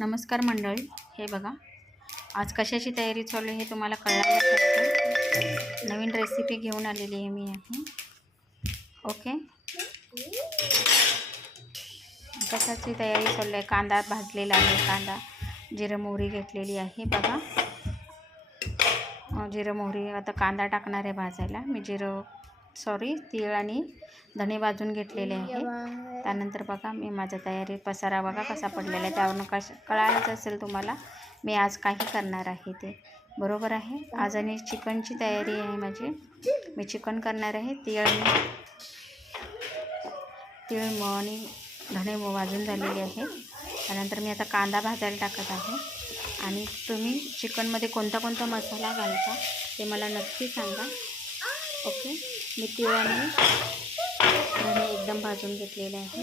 नमस्कार मंडळी, हे बघा आज कशाची तयारी चालू आहे हे तुम्हाला कळायला पाहिजे. नवीन रेसिपी घेऊन आलेली आहे मी आहे. ओके, कशाची तयारी चालू आहे? कांदा भाजलेला आहे, कांदा जिरं मोहरी घेतलेली आहे. बघा जिरं मोहरी, आता कांदा टाकणार आहे भाजायला. मी तीळ आणि धणे भाजून घेतलेले आहे. त्यानंतर बघा मी माझा तयारी पसारा बघा कसा पडलेला आहे. त्यावरून कळालंच असेल तुम्हाला मी आज काही करणार आहे ते. बरोबर आहे. आज आणि चिकनची तयारी आहे माझी. मी चिकन करणार आहे. तीळ आणि धणे भाजून झालेले आहे. त्यानंतर मी आता कांदा भाजायला टाकत आहे. आणि तुम्ही चिकनमध्ये कोणता कोणता मसाला घालता ते मला नक्की सांगा. ओके, मी तीळ आणि धणे एकदम भाजून घेतलेले आहे.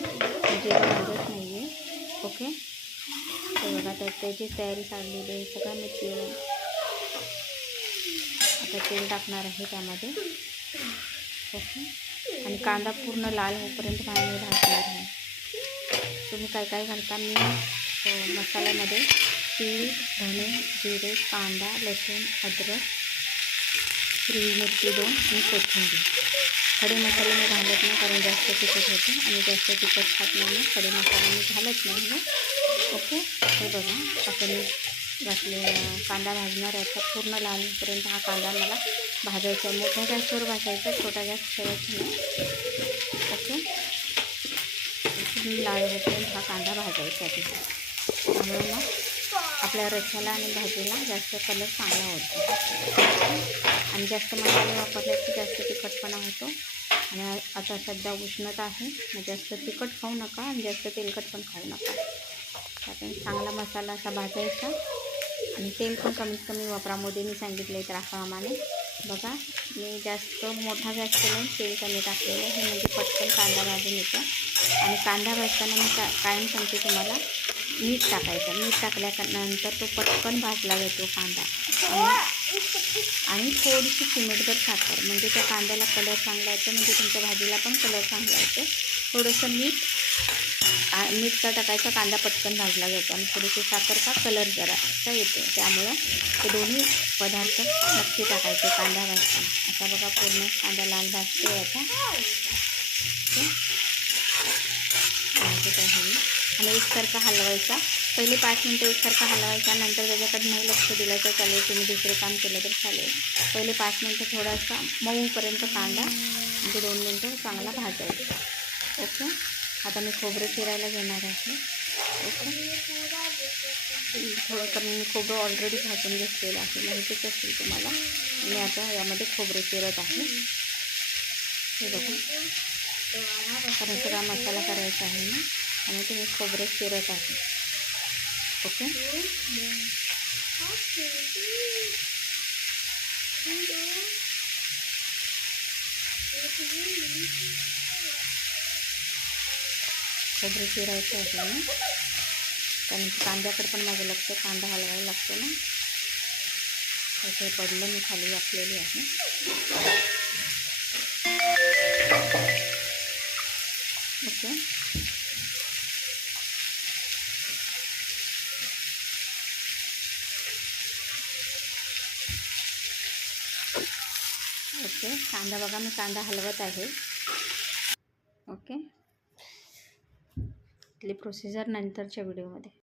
जिरं भाजत नाही आहे. ओके, ते बघा त्याची तयारी चाललेली आहे. सगळं मी आता तेल टाकणार आहे त्यामध्ये. ओके, आणि कांदा पूर्ण लाल होईपर्यंत मी भाजणार आहे. तुम्ही काय काय घालता? मी मसाल्यामध्ये तीळ, धणे, जिरे, कांदा, लसूण, अद्रक, हिरवी मिरची 2 आणि कोथिंबीर. खडे मसाले मी घालत नाही कारण जास्त तिखट होतं आणि जास्त तिखट खात नाही मी. खडे मसाले मी घालत नाही. ओके, हे बघा आता मी कांदा भाजणार आहे. पूर्ण लाल होईपर्यंत हा कांदा मला भाजायचा आहे. मोठ्या गॅसवर भाजायचा, छोटा गॅस ठेवायचा नाही. ओके, पूर्ण लाल होईपर्यंत हा कांदा भाजायचा आहे. त्यामुळे मग आपल्या रस्स्याला आणि भाजीला जास्त कलर चांगला होतो. आणि जास्त मसाले वापरले की जास्त तिखटपणा होतो. आणि आता सध्या उष्णता आहे, मग जास्त तिखट खाऊ नका आणि जास्त तेलकट पण खाऊ नका. त्यातून चांगला मसाला असा भाजायचा. आणि तेल पण कमीत कमी वापरा. मोदींनी सांगितले त्याप्रमाणे. बघा मी जास्त मोठा गॅस केला, तेल कमी टाकलेलं आहे म्हणजे पटकन कांदा भाजून येतो. आणि कांदा भाजताना मी कायम सांगते तुम्हाला मीठ टाकायचं. मीठ टाकल्यानंतर तो पटकन भाजला जातो कांदा. आणि थोडीशी चिमटभर साखर म्हणजे त्या कांद्याला कलर चांगला येतो, म्हणजे तुमच्या भाजीला पण कलर चांगला येतो. थोडंसं मीठ का टाकायचा, कांदा पटकन भाजला जातो. आणि थोडीशी साखर का कलर जरासा येतो. त्यामुळं ते दोन्ही पदार्थ नक्की टाकायचे कांदा भाजताना. आता बघा पूर्ण कांदा लाल भाजतो आता. आणि एकसारखा हलवायचा. पहिले 5 मिनटं एकसारखा हलवायचा, नंतर त्याच्याकडे नाही लक्ष दिलं तर चालेल. तुम्ही दुसरे काम केलं तर चालेल. पहिले 5 मिनटं थोडासा मऊपर्यंत कांदा म्हणजे 2 मिनटं चांगला भाजायचा. ओके, आता मी खोबरं चिरायला घेणार आहे. ओके, थोडं कमी मी खोबरं ऑलरेडी भाजून घेतलेलं आहे, माहितीच असेल तुम्हाला. मी आता यामध्ये खोबरं चिरत आहे. हे बघा कारण सगळा मसाला करायचा आहे ना, आणि तुम्ही खोबरं चिरत आहे. ओके, खोबरं चिरायचं आहे ना, कारण कांद्याकडे पण माझं लक्ष, कांदा हलवायला लागतो ना. हे पडलं मी खाली वापलेली आहे. ओके, ओके, कांदा बघा मी कांदा हलवत आहे. ओके, इथली प्रोसिजर नंतरच्या व्हिडिओमध्ये.